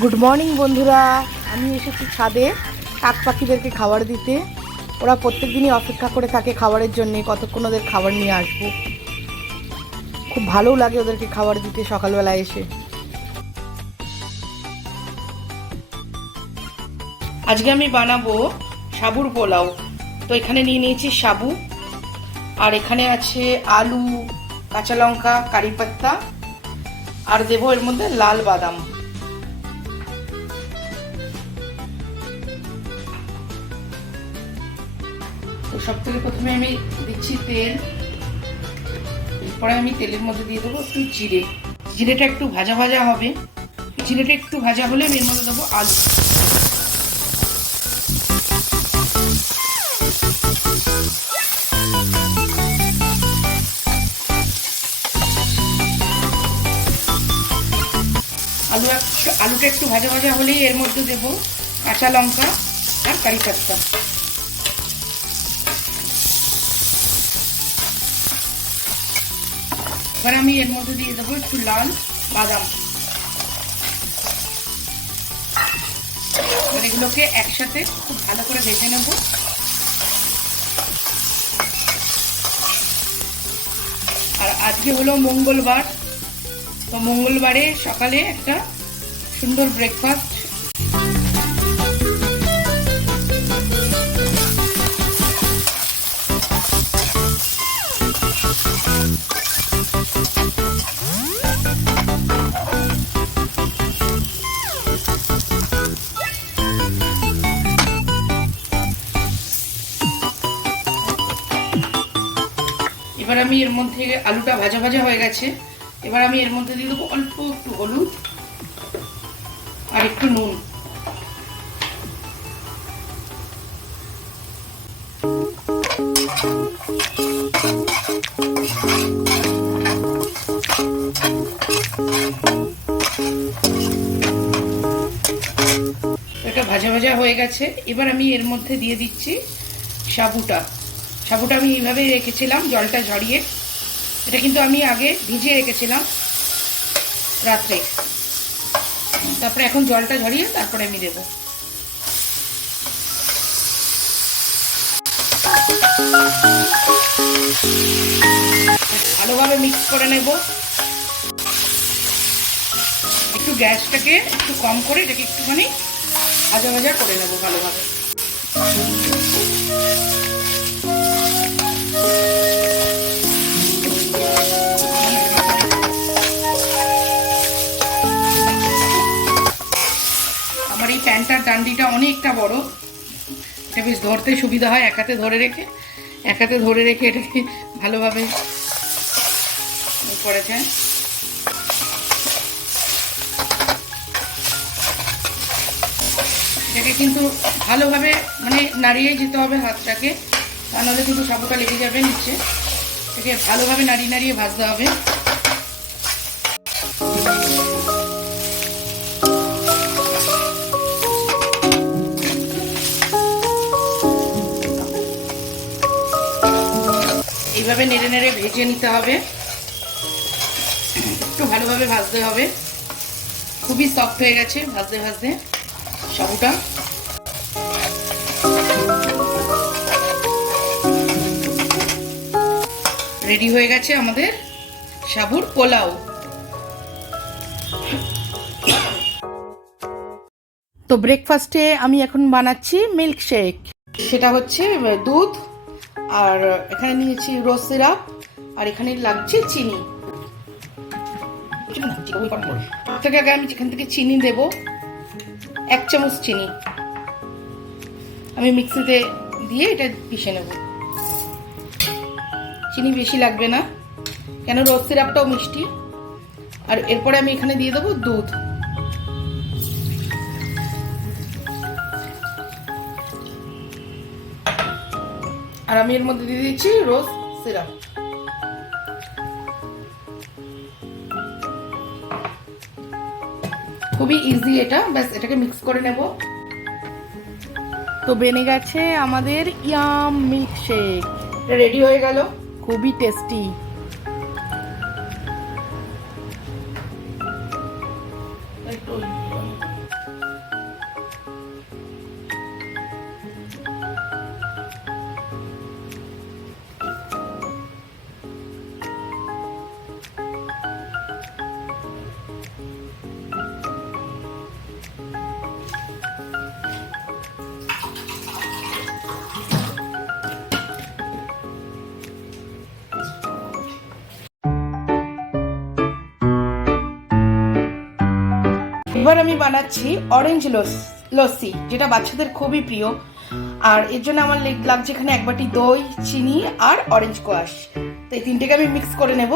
Good morning বন্ধুরা, আমি এসেছি ছাদে কাক পাখিদেরকে খাবার দিতে। ওরা প্রত্যেক দিনই অপেক্ষা করে থাকে খাবারের জন্যে, কতক্ষণ ওদের খাবার নিয়ে আসবো। খুব ভালোও লাগে ওদেরকে খাবার দিতে সকালবেলা এসে। আজকে আমি বানাবো সাবুর পোলাও। তো এখানে নিয়ে নিয়েছি সাবু, আর এখানে আছে আলু, কাঁচা লঙ্কা, কারি পাত্তা, আর দেবো এর মধ্যে লাল বাদাম। তো সব থেকে প্রথমে আমি দিচ্ছি তেল, এরপরে আমি তেলের মধ্যে দিয়ে দেবো একটু জিরে। জিরেটা একটু ভাজা ভাজা হবে, জিরেটা একটু ভাজা হলে আমি এর মধ্যে দেবো আলু। আলুটা একটু ভাজা ভাজা হলেই এর মধ্যে দেবো কাঁচা লঙ্কা আর কারি পাত্তা। এবার আমি এর মধ্যে দিয়ে দেবো একটু লাল বাদাম। এগুলোকে একসাথে খুব ভালো করে ভেজে নেব। আর আজকে হলো মঙ্গলবার, তো মঙ্গলবারে সকালে একটা সুন্দর ব্রেকফাস্ট। এবার আমি এর মধ্যে, আলুটা ভাজা ভাজা হয়ে গেছে, এবার আমি এর মধ্যে দিয়ে দেবো অল্প একটু হলুদ আর একটু নুন। এটা ভাজা ভাজা হয়ে গেছে, এবার আমি এর মধ্যে দিয়ে দিচ্ছি সাবুটা। সাবুটা আমি এইভাবে রেখেছিলাম জলটা ঝরিয়ে, এটা কিন্তু আমি আগে ভিজিয়ে রেখেছিলাম রাত্রে, তারপরে এখন জলটা ঝরিয়ে তারপরে আমি দেবো। ভালোভাবে মিক্স করে নেব। একটু গ্যাসটাকে একটু কম করে এটাকে একটুখানি ভাজা ভাজা করে নেব ভালোভাবে। আমার এই প্যানটার ডান্ডিটা অনেকটা বড়, এটা বেশ ধরতে সুবিধা হয়। এক হাতে ধরে রেখে এটাকে ভালোভাবে করেছে। এটাকে কিন্তু ভালোভাবে মানে নাড়িয়ে যেতে হবে হাতটাকে, তা নাহলে কিন্তু সাবুটা লেগে যাবে নিচে। এটাকে ভালোভাবে নাড়িয়ে নাড়িয়ে ভাজতে হবে। এইভাবে নেড়ে নেড়ে ভেজে নিতে হবে, একটু ভালোভাবে ভাজতে হবে। খুবই সফট হয়ে গেছে ভাজতে ভাজতে সাবুটা। রেডি হয়ে গেছে আমাদের সাবুর পোলাও। তো ব্রেকফাস্টে আমি এখন বানাচ্ছি মিল্কশেক। সেটা হচ্ছে দুধ, আর এখানে নিয়েছি রোজ সিরাপ, আর এখানে লাগছে চিনি। আগে আমি এখান থেকে চিনি দেব, 1 চামচ চিনি আমি মিক্সিতে দিয়ে এটা পিষে নেব। চিনি বেশি লাগবে না, কেন রোজ সিরাপটাও মিষ্টি। আর এরপরে আমি এখানে দিয়ে দেবো দুধ। আর আমি এর মধ্যে দিয়ে দিচ্ছি রোজ সিরাপ। খুবই ইজি এটা, ব্যাস এটাকে মিক্স করে নেব। তো বেনে গেছে আমাদের ইয়াম মিল্কশেক, রেডি হয়ে গেল, খুবই টেস্টি। এবার আমি বানাচ্ছি অরেঞ্জ লস্যি, যেটা বাচ্চাদের খুবই প্রিয়। আর এর জন্য আমার লাগছে এখানে 1 বাটি দই, চিনি আর অরেঞ্জ কোয়াশ। তো এই তিনটেকে আমি মিক্স করে নেব,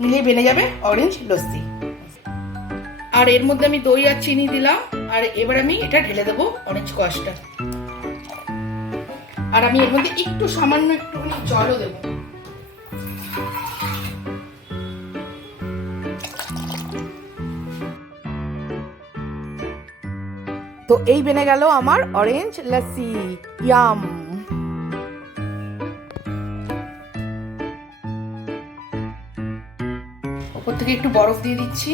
নিলেই বেনে যাবে অরেঞ্জ লস্যি। আর এর মধ্যে আমি দই আর চিনি দিলাম, আর এবার আমি এটা ঢেলে দেবো অরেঞ্জ কোয়াশটা। আর আমি এর মধ্যে একটু সামান্য একটুখানি জলও দেবো। তো এই বেনে গেল আমার অরেঞ্জ লস্যি, ইয়াম। ওপর থেকে একটু বরফ দিয়ে দিচ্ছি।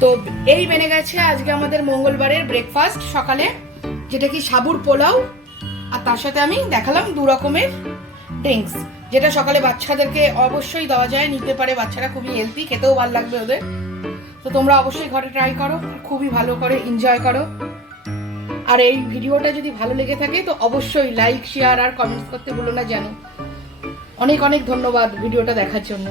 তো এই বেনে গেছে আজকে আমাদের মঙ্গলবারের ব্রেকফাস্ট সকালে, যেটা কি সাবুর পোলাও, আর তার সাথে আমি দেখালাম 2 রকমের ড্রিঙ্কস, যেটা সকালে বাচ্চাদেরকে অবশ্যই দেওয়া যায়, নিতে পারে বাচ্চারা, খুবই হেলদি, খেতেও ভালো লাগবে ওদের। তো তোমরা অবশ্যই ঘরে ট্রাই করো, খুবই ভালো করে এনজয় করো। আর এই ভিডিওটা যদি ভালো লেগে থাকে তো অবশ্যই লাইক, শেয়ার আর কমেন্টস করতে ভুলো না। জানো, অনেক অনেক ধন্যবাদ ভিডিওটা দেখার জন্য।